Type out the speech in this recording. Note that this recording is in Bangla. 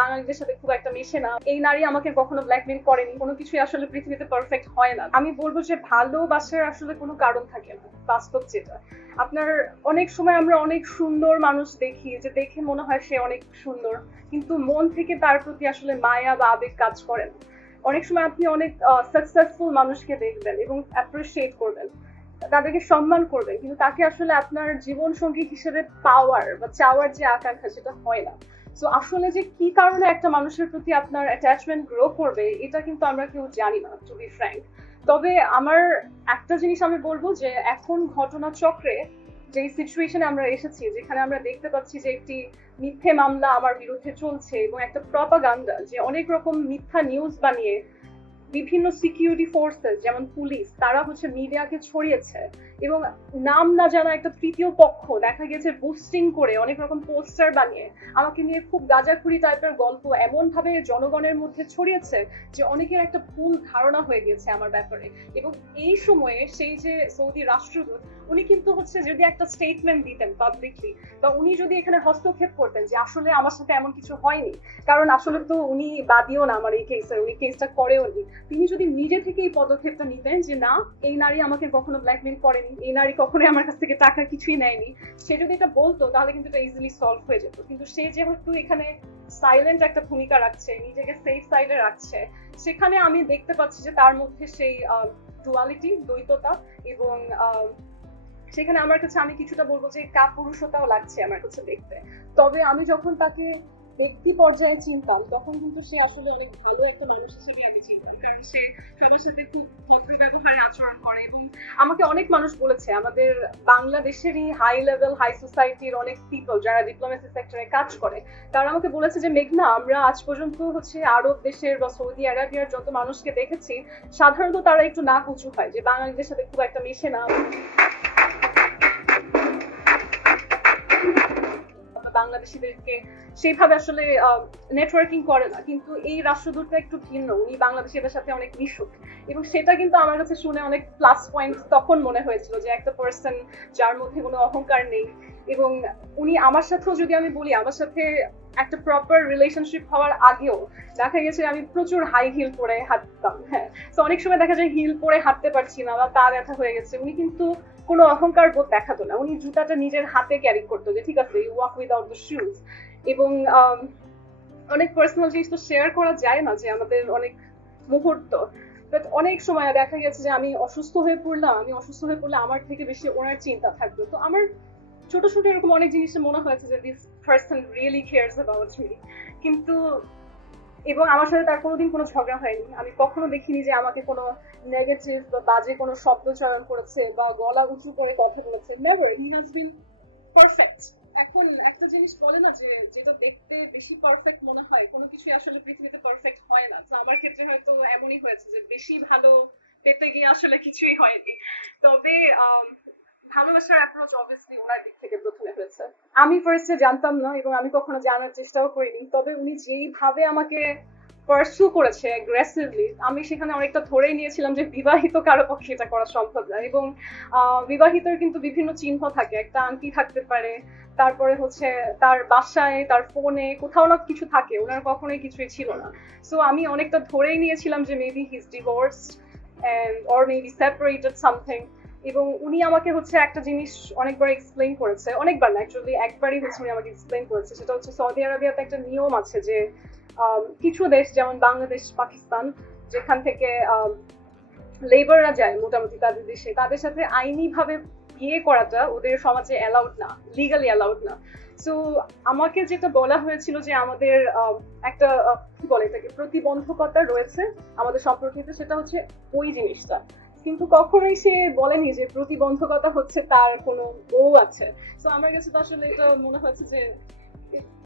বাঙালিদের সাথে খুব একটা মেশে না। এই নারী আমাকে কখনো ব্ল্যাকমেল করেনি। কোনো কিছুই আসলে পৃথিবীতে পারফেক্ট হয় না। আমি বলব যে ভালোবাসার আসলে কোনো কারণ থাকে না, বাস্তব যেটা। আপনার অনেক সময় আমরা অনেক সুন্দর মানুষ দেখি, যে দেখে মনে হয় সে অনেক সুন্দর, কিন্তু মন থেকে তার প্রতি আসলে মায়া বা আবেগ কাজ করে না। অনেক সময় আপনি অনেক সাকসেসফুল মানুষকে দেখবেন এবং অ্যাপ্রিসিয়েট করবেন। তাদেরকে সম্মান করবেন, কিন্তু তাকে আসলে আপনার জীবন সঙ্গী হিসেবে পাওয়ার বা চাওয়ার যে আকাঙ্ক্ষা সেটা হয় না। সো আসলে যে কি কারণে একটা মানুষের প্রতি আপনার অ্যাটাচমেন্ট গ্রো করবে, এটা কিন্তু আমরা কেউ জানি না টু বি ফ্র্যাঙ্ক তবে আমার একটা জিনিস আমি বলব যে, এখন ঘটনা চক্রে যে সিচুয়েশনে আমরা এসেছি, যেখানে আমরা দেখতে পাচ্ছি যে একটি মিথ্যে মামলা আমার বিরুদ্ধে চলছে এবং একটা প্রপাগান্ডা যে অনেক রকম মিথ্যা নিউজ বানিয়ে বিভিন্ন সিকিউরিটি ফোর্সেস যেমন পুলিশ তারা হচ্ছে মিডিয়াকে ছড়িয়েছে এবং নাম না জানা একটা তৃতীয় পক্ষ দেখা গেছে বুস্টিং করে অনেক রকম পোস্টার বানিয়ে আমাকে নিয়ে খুব গাজাখুরি টাইপের গল্প এমন ভাবে জনগণের মধ্যে ছড়িয়েছে যে অনেকের একটা ভুল ধারণা হয়ে গেছে আমার ব্যাপারে। এবং এই সময়ে সেই যে সৌদি রাষ্ট্রদূত, উনি কিন্তু হচ্ছে যদি একটা স্টেটমেন্ট দিতেন পাবলিকলি বা উনি যদি এখানে হস্তক্ষেপ করতেন যে আসলে আমার সাথে এমন কিছু হয়নি, কারণ আসলে তো উনি বাদিও না আমার এই কেসে উনি কেসটা করেও নি তিনি যদি নিজে থেকে এই পদক্ষেপটা নিতেন যে, না, এই নারী আমাকে কখনো ব্ল্যাকমেল করেনি, এই নারী কখনোই আমার কাছ থেকে টাকা কিছুই নেয়নি, সে যদি এটা বলতো, তাহলে কিন্তু এটা ইজিলি সলভ হয়ে যেত। কিন্তু সে যেহেতু এখানে সাইলেন্ট একটা ভূমিকা রাখছে, নিজেকে সেফ সাইডে রাখছে, সেখানে আমি দেখতে পাচ্ছি যে তার মধ্যে সেই ডুয়ালিটি দ্বৈততা এবং সেখানে আমার কাছে আমি কিছুটা বলব যে কাপুরুষতাও লাগছে আমার কাছে দেখতে। তবে আমি যখন তাকে ব্যক্তি পর্যায়ে চিনতাম, তখন কিন্তু সে আসলে অনেক ভালো একটা মানুষ হিসেবে আমি চিনতাম। কারণ সে সবার সাথে খুব ভদ্র ব্যবহারে আচরণ করে এবং আমাকে অনেক মানুষ বলেছে, আমাদের বাংলাদেশেরই হাই লেভেল হাই সোসাইটির অনেক পিপল যারা ডিপ্লোমেসি সেক্টরে কাজ করে, তারা আমাকে বলেছে যে, মেঘনা, আমরা আজ পর্যন্ত হচ্ছে আরব দেশের বা সৌদি আরাবিয়ার যত মানুষকে দেখেছি, সাধারণত তারা একটু না উঁচু হয়, যে বাঙালিদের সাথে খুব একটা মেশে না। বাংলাদেশিদেরকে সেইভাবে আসলে নেটওয়ার্কিং করে না। কিন্তু এই রাষ্ট্রদূতটা একটু ভিন্ন। উনি বাংলাদেশিদের সাথে অনেক মিশুক। এবং সেটা কিন্তু আমার কাছে শুনে অনেক প্লাস পয়েন্ট তখন মনে হয়েছিল যে একটা পার্সন যার মধ্যে কোনো অহংকার নেই। এবং উনি আমার সাথেও যদি আমি বলি, আমার সাথে একটা প্রপার রিলেশনশিপ হওয়ার আগেও দেখা গেছে আমি প্রচুর হাই হিল পরে হাঁটতাম। হ্যাঁ তো অনেক সময় দেখা যায় হিল পরে হাঁটতে পারছি না বা পা ব্যথা হয়ে গেছে। উনি কিন্তু কোনো অহংকার বোধ দেখাতো না। উনি জুতাটা নিজের হাতে ক্যারি করতো যে, ঠিক আছে you walk without the shoes এবং অনেক পার্সোনাল জিনিস তো শেয়ার করা যায় না যে আমাদের অনেক মুহূর্ত। বাট অনেক সময় দেখা গেছে যে আমি অসুস্থ হয়ে পড়লাম, আমি অসুস্থ হয়ে পড়লে আমার থেকে বেশি ওনার চিন্তা থাকবে তো আমার ছোট ছোট এরকম অনেক জিনিসে মনে হয়েছে যে this person really cares about me কিন্তু এবং আমার সাথে তার কোনোদিন কোনো ঝগড়া হয়নি। আমি কখনো দেখিনি যে আমাকে কোনো নেগেটিভ বা বাজে কোনো শব্দ চয়ন করেছে বা গলা উঁচু করে কথা বলেছে। Never he has been perfect এখন একটা জিনিস বলে না যে যেটা দেখতে বেশি পারফেক্ট মনে হয়, কোনো কিছু আসলে পৃথিবীতে পারফেক্ট হয় না। তো আমার ক্ষেত্রে হয়তো এমনই হয়েছে যে বেশি ভালো পেতে গিয়ে আসলে কিছুই হয়নি। তবে ভালোবাসার অ্যাপ্রোচ অবভিয়াসলি ওনার দিক থেকে প্রথমে হয়েছে। আমি ফার্স্টে জানতাম না এবং আমি কখনো জানার চেষ্টাও করিনি, তবে উনি যেইভাবে আমাকে পার্সু করেছে অ্যাগ্রেসিভলি আমি সেখানে অনেকটা ধরেই নিয়েছিলাম যে বিবাহিত কারও পক্ষে এটা করা সম্ভব না এবং বিবাহিতর কিন্তু বিভিন্ন চিহ্ন থাকে, একটা আংটি থাকতে পারে, তারপরে হচ্ছে তার বাসায়, তার ফোনে, কোথাও না কিছু থাকে, ওনার কখনোই কিছুই ছিল না। সো আমি অনেকটা ধরেই নিয়েছিলাম যে maybe his divorce and or maybe separated something এবং উনি আমাকে হচ্ছে একটা জিনিস অনেকবার এক্সপ্লেইন করেছে, অনেকবার না অ্যাকচুয়ালি একবারই হচ্ছে উনি আমাকে এক্সপ্লেইন করেছে, সেটা হচ্ছে সৌদি আরবিয়াতে একটা নিয়ম আছে যে কিছু দেশ, যেমন বাংলাদেশ, পাকিস্তান, যেখান থেকে লেবাররা যায় মোটামুটি তাদের দেশে, তাদের সাথে আইনিভাবে বিয়ে করাটা ওদের সমাজে অ্যালাউড না লিগালি অ্যালাউড না। সো আমাকে যেটা বলা হয়েছিল যে আমাদের একটা কি বলে এটাকে, প্রতিবন্ধকতা রয়েছে আমাদের সম্পর্কিত সেটা হচ্ছে ওই জিনিসটা। কিন্তু কখনোই সে বলেনি যে প্রতিবন্ধকতা হচ্ছে তার কোনো বউ আছে। তো আমার কাছে তো আসলে এটা মনে হচ্ছে যে